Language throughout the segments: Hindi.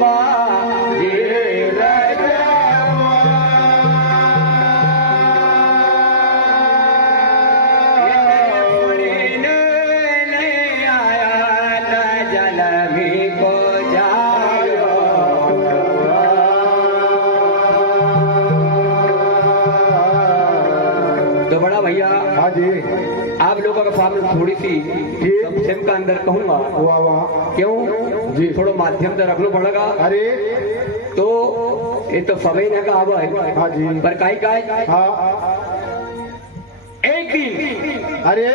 बाबा ये तो बड़ा भैया हाँ जी आप लोगों का सामने थोड़ी सी सिम का अंदर कहूंगा। वाह वाह क्यों जी थोड़ा माध्यम से रखना पड़ेगा। अरे तो ये तो समय न का आवा है हाँ जी पर काई काई हाँ एक दिन अरे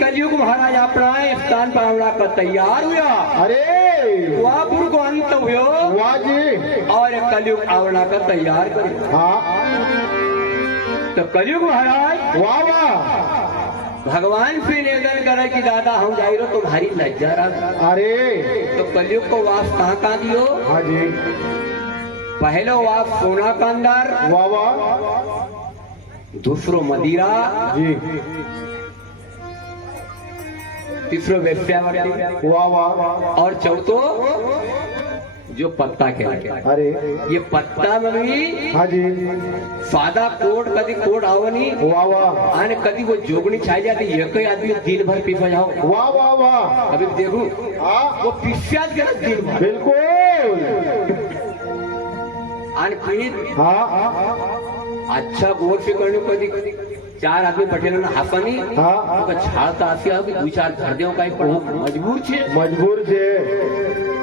कलयुग महाराज अपना स्थान पर आना का तैयार हुआ। अरे द्वापुर को अंत हुआ वाह जी और कलयुग आवड़ा का तैयार कर। हाँ तो कलयुग महाराज वाह वाह भगवान से निवेदन करे कि दादा हम जाई रो तुम्हारी लज्जा रहा। अरे तो कलयुग को वास कहाँ दियो। हाँ जी पहलो वास सोना का अंदर वाह वाह दूसरो मदिरा जी तीसरो वेश्या वाह वाह और चौथो जो पत्ता के अरे ये पत्ता में भी हाँ जी सादा कोड कदी कोड आवनी वाह वाह आने कदी वो जोगनी छाई जाती ये कोई आदमी दिन भर पीसा जाओ। वाह वाह वाह अभी देखू हाँ वो पिस्या दिन भर बिल्कुल आने पीड़ित हाँ अच्छा गोर से करने कदी चार आदमी पटेल ना हंसनी हाँ तो छाड़ता आती है दो चार घर देव का मजबूर छे मजबूर से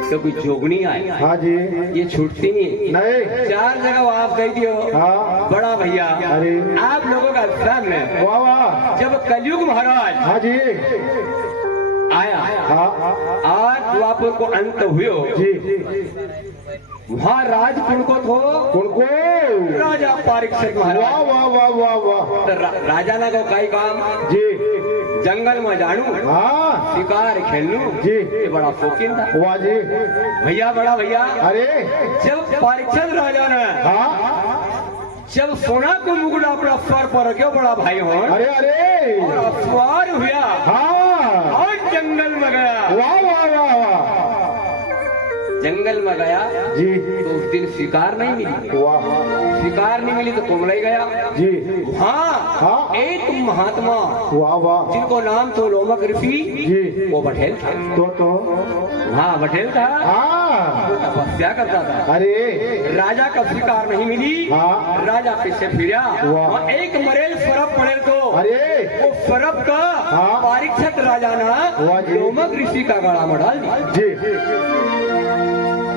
तो कोई जोगनी आए हाँ जी ये छूटती नहीं नहीं चार जगह आप दे दियो। हाँ बड़ा भैया अरे आप लोगों का सामने वाह वाह जब कलयुग महाराज हाँ जी आया हाँ आज द्वापुर को अंत हुए जी वहाँ राजपुर को थो उनको राजा परीक्षित वाह महाराज वाह वाह वाह वाह तो राजा ना को कई काम जी जंगल में जानू हाँ शिकार खेलनू जी ये बड़ा शौकीन था वाह जी भैया बड़ा भैया। अरे जब परीक्षित राजा ने हाँ जब सोना को मुकुट अपना सर पर रखे बड़ा भाई हो अरे अरे और सवार हुआ हाँ और जंगल में गया। वाह वाह वाह वाह जंगल में गया जी तो उस दिन शिकार नहीं मिली। वाह शिकार नहीं मिली तो कुमलाई गया जी हाँ हाँ एक महात्मा वाह वाह जिनको नाम तो लोमक ऋषि जी वो बठेल था। तो हाँ बठेल था हाँ वो तपस्या करता था। अरे राजा का शिकार नहीं मिली हाँ राजा पीछे फिरा वाह। वहाँ एक मरेल सरप पड़े तो अरे वो सरप का हाँ। परीक्षित राजा वाह ना जी। लोमक ऋषि का गला में डाल दिया। जी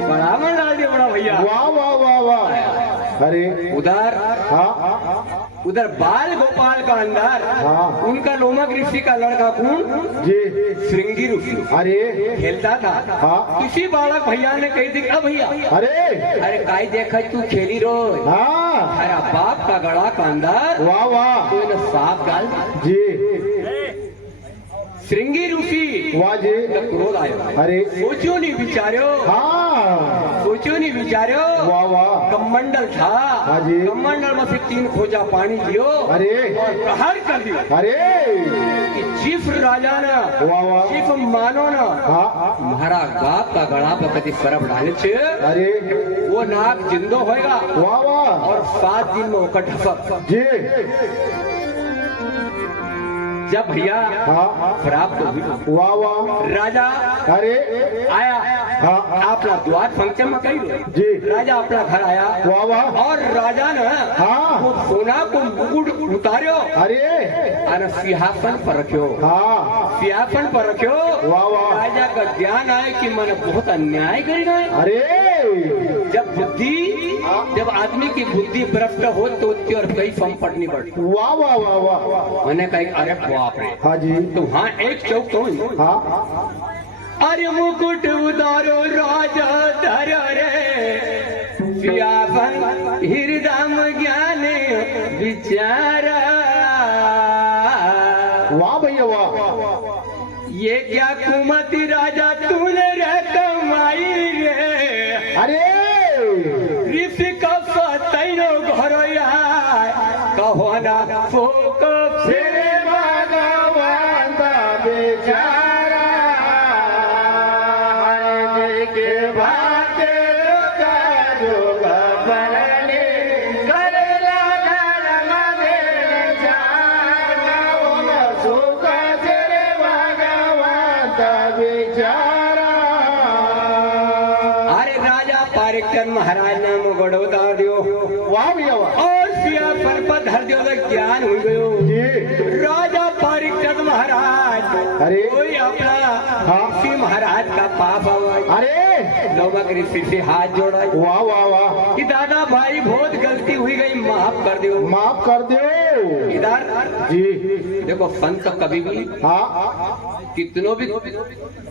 गला में डाल दिया बड़ा भैया। वाह वाह वाह वाह अरे उधर हाँ उधर बाल गोपाल का अंदर हाँ। उनका लोमक ऋषि का लड़का कौन जी श्रृंगी ऋषि अरे खेलता था। हाँ किसी बालक भैया ने कही थी अब भैया अरे अरे काई देखा तू खेली रो हाँ अरे बाप का गड़ा का अंदर वाह वाह तो इन्हें सांप डाल दिया। जी श्रृंगी ऋषि वाह जी जब क्रोध आयो अरे सोचो नहीं विचार्यो हाँ सोचो नहीं विचार्यो वाह वाह कमंडल था हाँ जी। कमंडल में से 3 खोजा पानी दियो अरे और प्रहार कर दियो अरे कि चीफ राजा ने वाह वाह चीफ मानो ना हाँ मारा बाप का गड़ा पर कति सरफ डाले छे अरे वो नाक जिंदो होएगा वाह वाह और 7 दिन में ओकर ढसक। जी जब भैया हाँ प्राप्त हुई वाह वाह राजा अरे आया हाँ अपना द्वार फंक्शन में कही जी राजा अपना घर आया वाह वाह और राजा ने हाँ। वो सोना को मुकुट उतार्यो अरे और सिंहासन पर रखियो हाँ सिंहासन पर रखियो। वाह वाह राजा का ज्ञान आए कि मैंने बहुत अन्याय करी गए। अरे जब आदमी की बुद्धि भ्रष्ट हो तो उसकी और कई संपट नहीं बढ़ती। वाह वाह वाह वाह मैंने कहा अरे बाप रे हाँ जी तो हाँ एक चौक तो हाँ अरे मुकुट उतारो राजा धरो रे सियासन हृदय ज्ञान विचारा। वाह भैया वाह ये क्या कुमति राजा तूने रे कमाई रे अरे ऋषि का तैनो घर कहो ना फोक फिर भगवान बेचारा के भाते जोग परने करेला धर्म दे चार सुख तेरे भगवंत विचारा। अरे राजा पारिकचंद महाराज ने मुगड़ोदा दियो वाह भैया वाह। और सियासन पर धर दियो तो ज्ञान हो गयो जी राजा पारिकचंद महाराज। अरे कोई अपना हाँ। ऋषि महाराज का पाप हुआ। अरे लोमक ऋषि से हाथ जोड़ा वाह वाह वाह। कि दादा भाई बहुत गलती हुई गई, माफ कर दो माफ कर दो इधर। जी। देखो संत कभी भी हाँ कितनों भी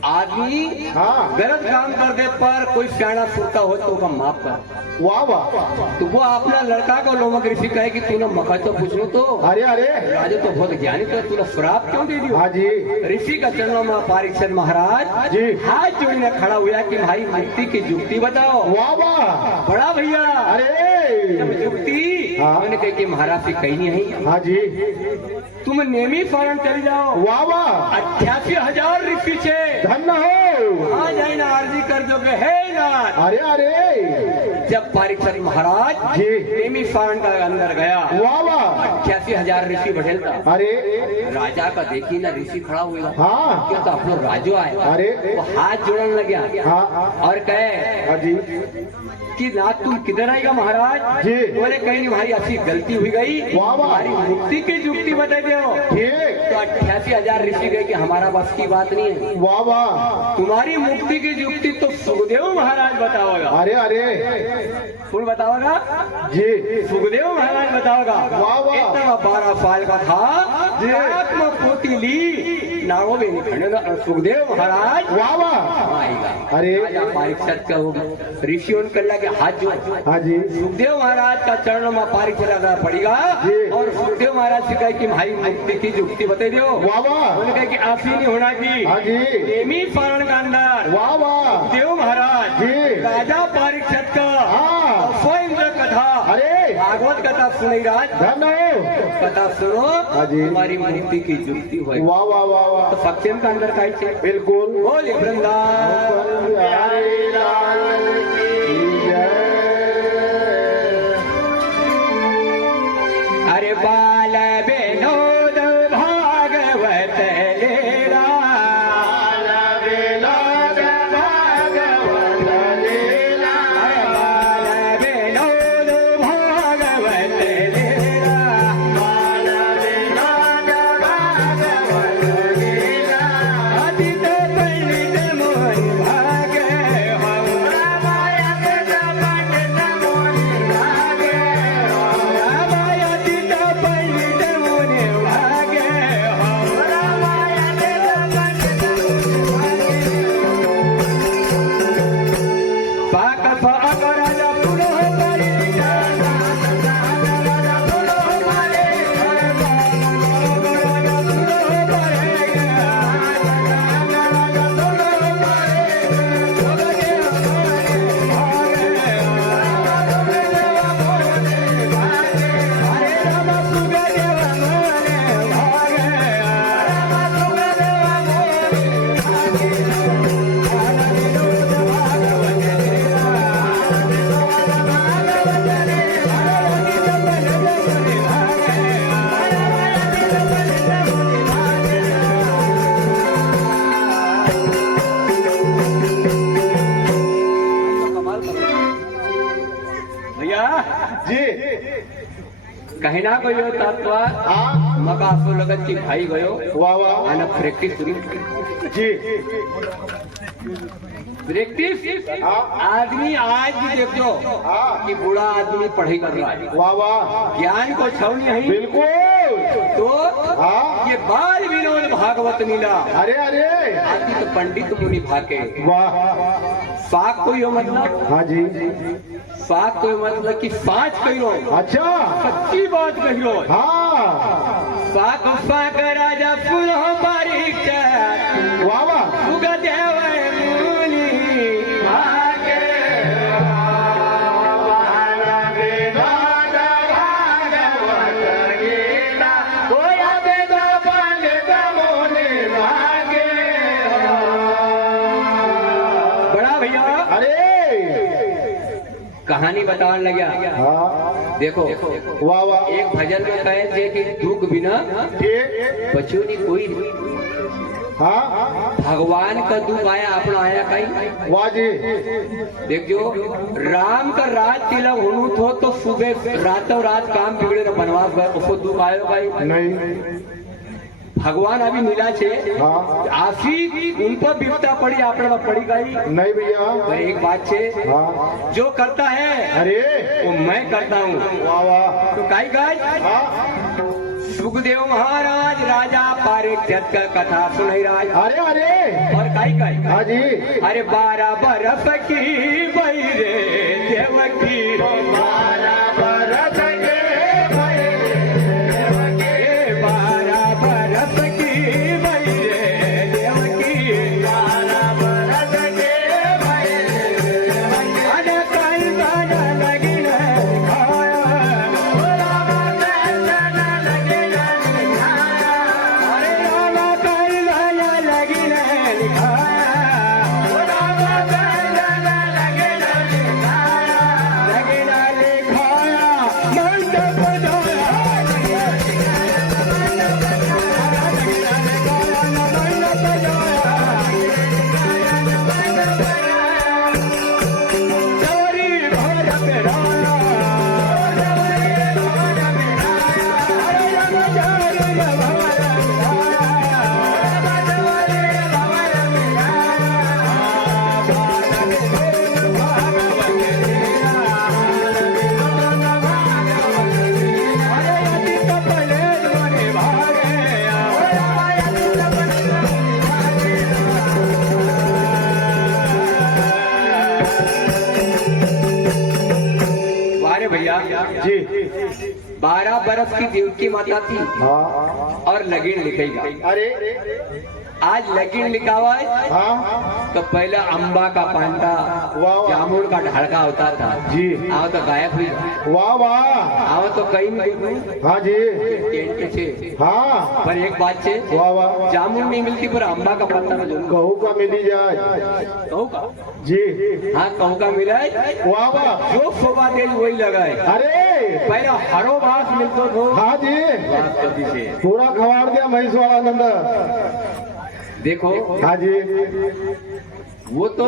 आदमी हाँ गलत काम कर दे पर कोई सियाना सुनता हो तो उसका माफ कर। वाह वाह। तो वो अपना लड़का को लोमक ऋषि कहे कि तूने मखा तो पूछो तो अरे अरे राजा तो बहुत ज्ञानी तो तूने श्राप क्यों दे दिया। हाँ जी ऋषि का चरणों में पारीक्षण महाराज जी। हाथ जोड़ने खड़ा हुआ कि भाई मुक्ति की युक्ति बताओ। वाह वाह। बड़ा भैया अरे युक्ति हाँ। मैंने कहा कि महाराज से कहीं नहीं हाँ जी तुम नेमी फौरन चली जाओ। वाह वाह। 88,000 ऋषि छे धन्य हो। हाँ जाइना अर्जी कर दोगे है नाथ। अरे अरे जब परीक्षण महाराज जी। नेमी फौरन का अंदर गया वाह वाह। 88,000 ऋषि बढ़ेलता। अरे राजा का देखी ना ऋषि खड़ा हुआ हाँ। क्या तो अपना राजो आए अरे वो हाथ जोड़ने लग गया हाँ और कहे हाँ जी कि ना तुम किधर आएगा महाराज। जी। बोले कहीं नहीं भाई ऐसी गलती हुई गई वाह वाह। हमारी मुक्ति की युक्ति बता दो। ठीक। तो 88,000 ऋषि गए कि हमारा बस की बात नहीं है, वाह वाह। तुम्हारी मुक्ति की युक्ति तो सुखदेव महाराज बताओगा। अरे अरे कौन बताओगा। जी सुखदेव महाराज बताओगा। वाह वाह। इतना 12 साल का था जी। आत्मा पोती ली नागो में निखंड सुखदेव महाराज वाह वाह। आएगा। अरे राजा परीक्षित क्या होगा ऋषि उनके लगे हाथ जोड़। हाँ जी सुखदेव महाराज का चरणों में परीक्षा लगा पड़ेगा जी। और सुखदेव महाराज से कहे कि भाई मुक्ति की युक्ति बता दो। वाह वाह। उन्होंने कहा कि आफी नहीं होना की हाँ जी नेमी फौरन का अंदर वाह वाह। सुखदेव महाराज जी। राजा परीक्षित का हाँ। स्वयं कथा अरे भागवत कथा सुनी राज धन्य हो। कथा सुनो हाँ जी। तुम्हारी मुक्ति की युक्ति हुई। वाह वाह वाह वाह। तो सक्षम का अंदर का ही बिल्कुल। बोले वृंदावन हरे लाल की जय। अरे बाल विनोद भागवत लीला बाल विनोद भागवत लीला। अरे बाल विनोद भागवत लीला बाल विनोद भागवत लीला। अतीत पंडित मोहन भागे हम रामायण पंडित मोनि भागे हो। रामायण अतीत पंडित मोहन भागे हम रामायण पंडित मोनि भागे हो। पाक अगरज पुनः परिचा भैया जी कहीं ना कोई तत्व हाँ मका असो लगत की भाई गयो वाह वाह। आणि प्रॅक्टिस करी जी प्रैक्टिस हाँ। आदमी आज भी देखो हाँ। कि बूढ़ा आदमी पढ़ाई कर रहा है वाह वाह। ज्ञान को छव नहीं बिल्कुल। तो हाँ। ये बाल विनोद भागवत नीला अरे अरे आदि तो पंडित मुनि भाके वाह। साख कोई हो मतलब हाँ जी साख कोई मतलब कि साच कही रो अच्छा सच्ची बात कही रो हाँ साख साख राजा पुनः परीक्षा वाह वाह। सुखदेव मुनि भागे बड़ा बड़ा भैया अरे कहानी बताने लगा। हाँ देखो वाह वाह एक भजन में कहे थे कि दुख बिना ठीक बचो नहीं कोई नहीं। हाँ भगवान का दुख आया अपना आया कहीं। वाह जी देखो राम का राज तिलक होनू थो तो सुबह रातों रात काम बिगड़े न बनवास गए उसको दुख आयो भाई नहीं भगवान अभी मिला छे हाँ आशी उन पर विपता पड़ी आपने में पड़ी गई। नहीं भैया पर एक बात छे हाँ जो करता है अरे वो मैं करता हूँ। वाह वाह तो काई गाय हाँ सुखदेव महाराज राजा पारिक्षत का कथा सुनाई राज। अरे अरे और काई काई हाँ जी अरे 12 बरस की बहिरे देवकी 12 बरस के 12 बरस की बहिरे देवकी 12 बरस के अरे कल गाना लगी खाया अरे रामा कल गाना लगी लिखाया मंडप चोरी भर राया बारे भैया जी 12 बरस की देवकी माता थी हाँ और लगीन लिखेगा। अरे आज लगीन लिखा हुआ है हाँ तो पहले अम्बा का पांडा वाह। जामुन का ढालका होता था जी आओ तो गायब हुई वाह वाह आओ तो कहीं नहीं हाँ जी टेंट के छे। हाँ पर एक बात छे वाह वाह जामुन नहीं मिलती पर अम्बा का पत्ता में जरूर कहू का मिली जाए कहू का जी हाँ कहू का मिला है वाह वाह जो शोभा तेज वही लगाए। अरे पहले हरो बास मिलतो थो हाँ जी बात कभी से पूरा खवाड़ दिया महिष वाला नंदा देखो हाँ जी वो तो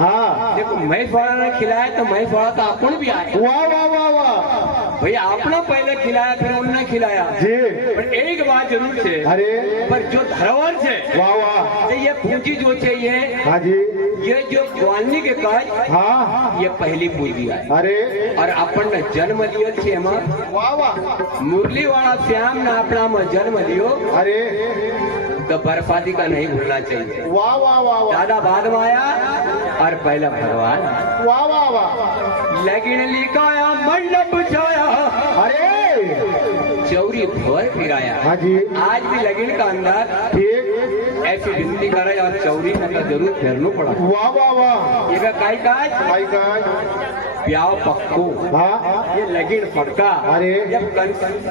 हाँ देखो महेश वाला ने खिलाया तो महेश वाला तो अपन भी आए वाह वाह वाह वाह भैया आपने पहले खिलाया फिर उनने खिलाया। जी पर एक बात जरूर है अरे पर जो धरोहर है वाह वाह तो ये पूंजी जो चाहिए हाँ जी ये जो ग्वालनी के काज हाँ ये पहली पूंजी है अरे और अपन ने जन्म लियो छे एમાં वाह वाह मुरली वाला श्याम ने अपना में जन्म लियो अरे तो बर्फादी का नहीं भूलना चाहिए। वाह वाह वाह वाह दादा बाद में आया और पहला भगवान वाह वाह वाह लेकिन लिखाया मंडप छाया अरे चौरी भर फिराया। हाँ जी आज भी लगीन का अंदर ठीक ऐसी विनती करे और चौरी में तो जरूर फेरना पड़ा। वाह वाह वाह ये काई काज भाई का ब्याह पक्को हाँ ये लगीन पड़का। अरे जब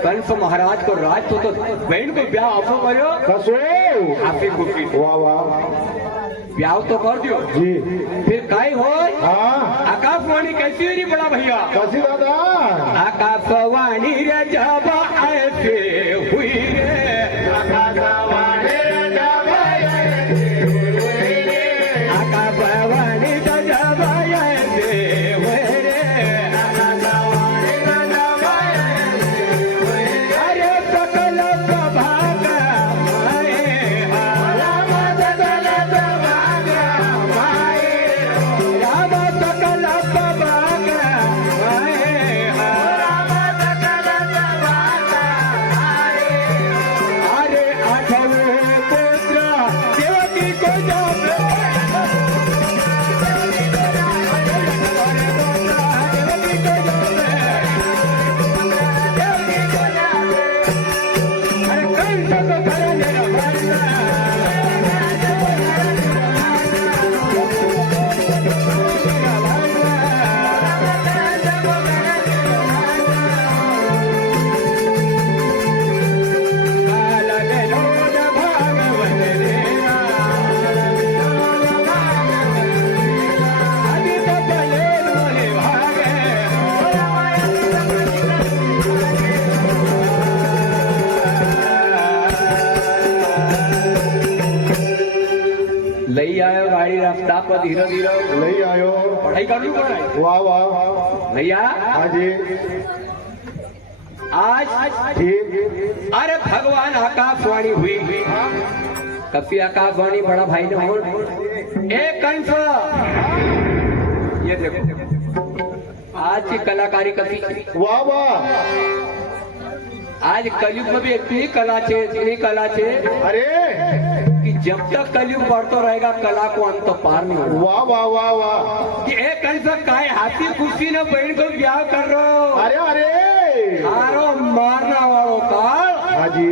कंस महाराज को राज तो बहन को ब्याह आपको करो कसो आपकी खुशी वाह वाह ब्याह तो कर दियो जी फिर काई हो हाँ आकाशवाणी कैसी है बड़ा भैया कसी दादा आकाशवाणी रे जब ऐसे हुई रे आकाशवाणी जब आकाशवाणी तो जब ऐसे हुई रे अरे सकल सभाग माए राम भाइयों। पढ़ाई कर लूं पढ़ाई। वाह वाह। भैया हाँ जी आज ठीक। अरे भगवान आकाशवाणी हुई, कभी आकाशवाणी बड़ा भाई ने बोल एक कंठ, ये देखो आज की कलाकारी कभी, वाह वाह। आज कलयुग में भी इतनी कला छे अरे कि जब तक कलयुग बढ़ता रहेगा कला को अंत पार नहीं होगा। वाह वाह वाह वाह। कि एक कंठ काय हाथी खुशी ने बहन को ब्याह कर रहो, अरे अरे हारो मारना वालों काल, हाँ जी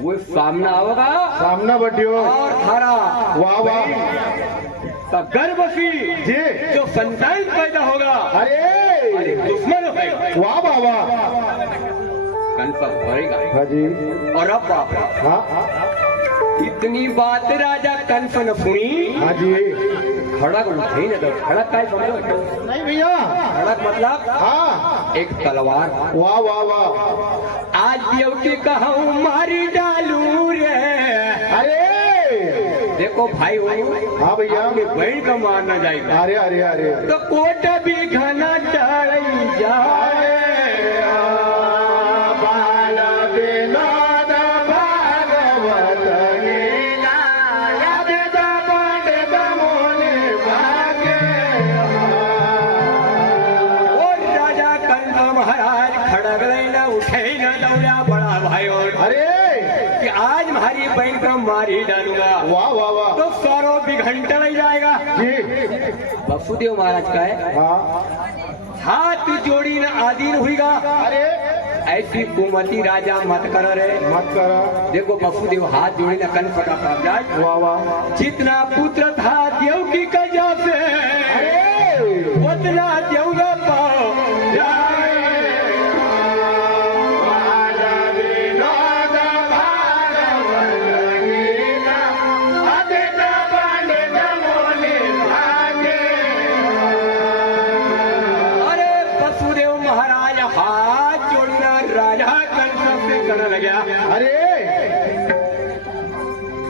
वो सामना होगा सामना बटियो। और थारा वाह वाह का गर्भवती जी। जो संतान पैदा होगा, अरे दुश्मन होगा, वाह वाह वाह। कंफर्म होएगा। हाँ जी और अब बाप रे, हाँ इतनी बात राजा कंस न सुनी, हाँ जी। खड़क उठे न दो, खड़क का समझो, नहीं भैया। खड़क मतलब हाँ एक तलवार। वाह वाह वाह। आज देवती कहूँ मारी डालू रे, अरे देखो भाई हो हाँ भैया। अपनी बहन को मारना जाएगा अरे अरे अरे तो कोट भी घना चढ़ जाए, बड़ा भाई और अरे कि आज हमारी बहन को मारी डालूंगा। वाह वाह वाह। तो सारों बिघंटा लग जाएगा। जी वसुदेव महाराज का है, हाँ। हाथ जोड़ी न आदीन हुईगा। अरे ऐसी कुमति राजा मत कर रे, मत करा। देखो वसुदेव हाथ जोड़ी न कंस का पाप जाए। वाह वाह। जितना पुत्र था देव की कजा से, उतना देवगा पाओ जाए। अरे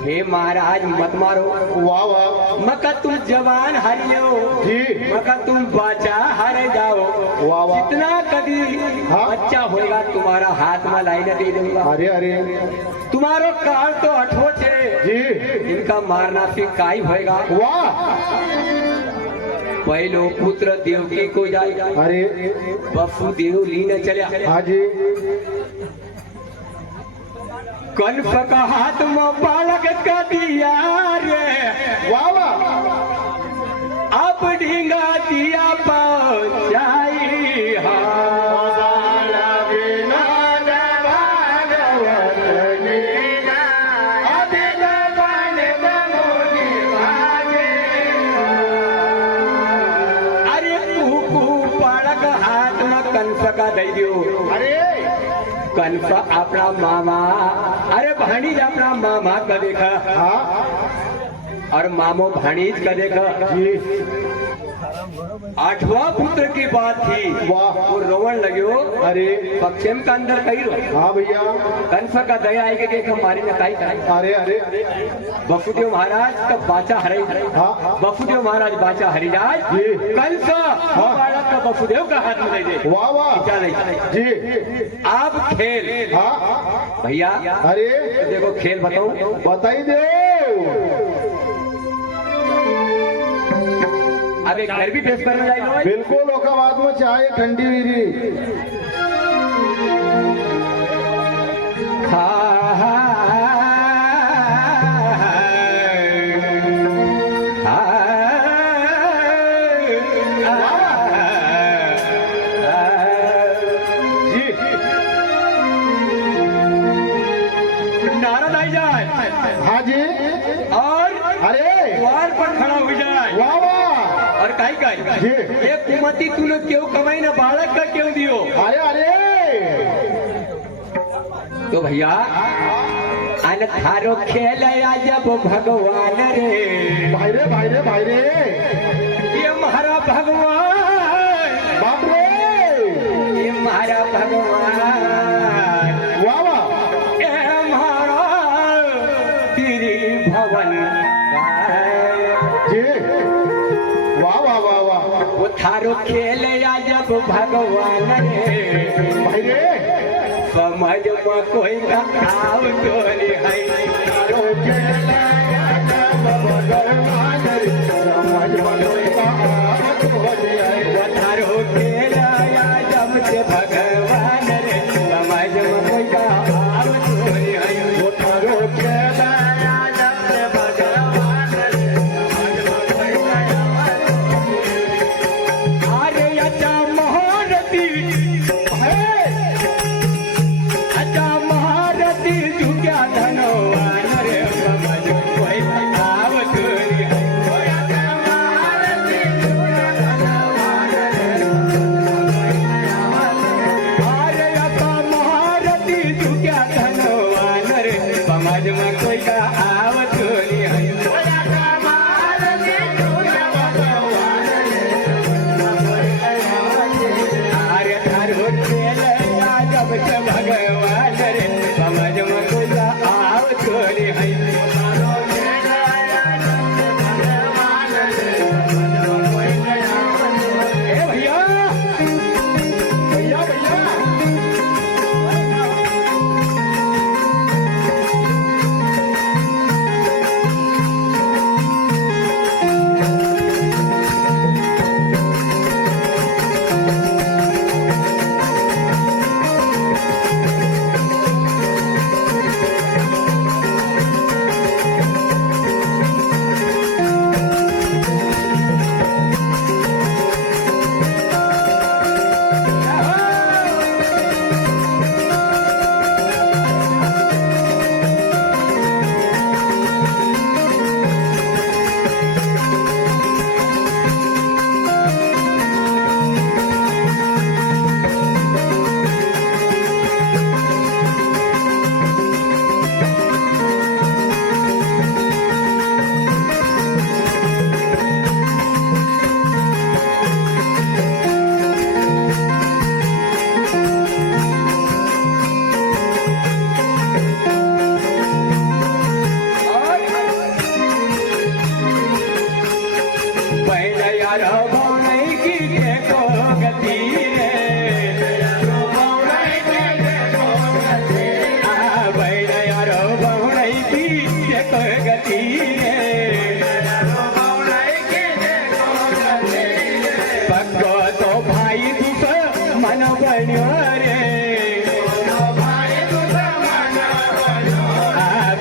हे महाराज मत मारो, वाह वाह। मका तुम जवान हरियो जी। मका तुम बाचा हर जाओ। वाह वाह। जितना कभी हाँ। बच्चा होएगा तुम्हारा हाथ में लाई न दे दूंगा। अरे अरे तुम्हारो काल तो अठो छे जी। इनका मारना फिर काई होएगा। वाह। पहलो पुत्र देवकी को जाएगा, अरे वसुदेव लीने चले। हाँ जी। कंस का हाथ में बालक का दिया रे, वाह वाह। अब ढींगा दिया पहुंचाई। अरे कुकू बालक हाथ में कंस का दे दियो। अरे कंस अपना मामा, अरे भाणीज अपना मामा का देखा हाँ और मामो भाणीज का देखा। जी। आठवां पुत्र की बात थी, वाह। वो रोवन लगे हो। अरे पक्षम का अंदर कही रो, हाँ भैया। कंस का दया आई के देख हमारी ने काई काई। अरे अरे वसुदेव महाराज का बाचा हरे, हाँ। वसुदेव महाराज बाचा हरिराज, जी। कंस बालक का वसुदेव का हाथ में दे दे। वाह वाह। क्या नहीं जी। आप खेल हाँ भैया। अरे देखो खेल बताऊं, बताई दे। अब एक घर भी पेश करने जाएगा। बिल्कुल ओका बाद में चाहे ठंडी वीरी। जी नारद आई जाए हाँ जी। और अरे द्वार पर खड़ा हो जाए वाह वाह। और काई काई जी। ये कुमति तूने क्यों कमाई ना बालक का क्यों दियो। अरे अरे तो भैया अन थारो खेल जब भगवान रे, भाई रे भाई रे भाई रे। ये महारा भगवान, बाप रे। ये महारा भगवान, वाह वाह। ये महारा तेरी भवन जी वो थारो खेल जब भगवान रे भाई रे समझ में कोई ना आव चोरी है तारो खेला जब भगवान रे समझ में कोई ना आव चोरी है वो थारो खेल जब से भगवान रे समझ में कोई ना आव चोरी है वो तारो खेला जब भगवान रे समझ में कोई ना अरे अच्छा महारती अच्छा महारती झुक्या धनवान रे समझ कोई आव चोरी है अरे अच्छा महारती झुक्या धनवान रे समझ में कोई आव चोरी है अरे थारो खेल जब से भगवान रे समझ में कोई आव चोरी है ए भैया भैया भैया पहले यार नहीं की देखो गति रे पहले यार नहीं की देखो गति रे पक्को तो भाई दूसर मन बन्यो रे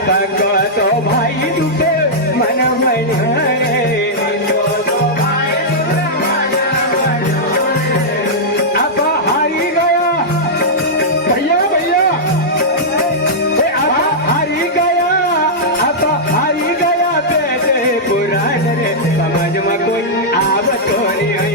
पक्को तो भाई दूसर मन बन्यो रे अब हारी गया भैया भैया अब हारी गया अब हारी गया बेटे पुराण रे समझ में कोई आव तो नहीं है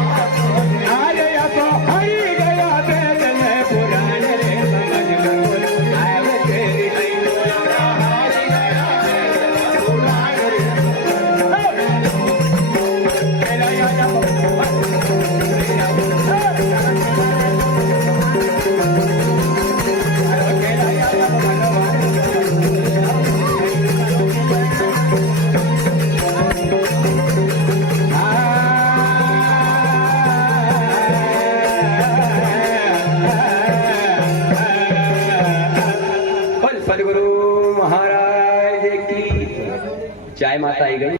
अरे अब हारी गया बेटे पुराण रे समझ में कोई आव तेरी सदगुरु महाराज की जय माता आई गई।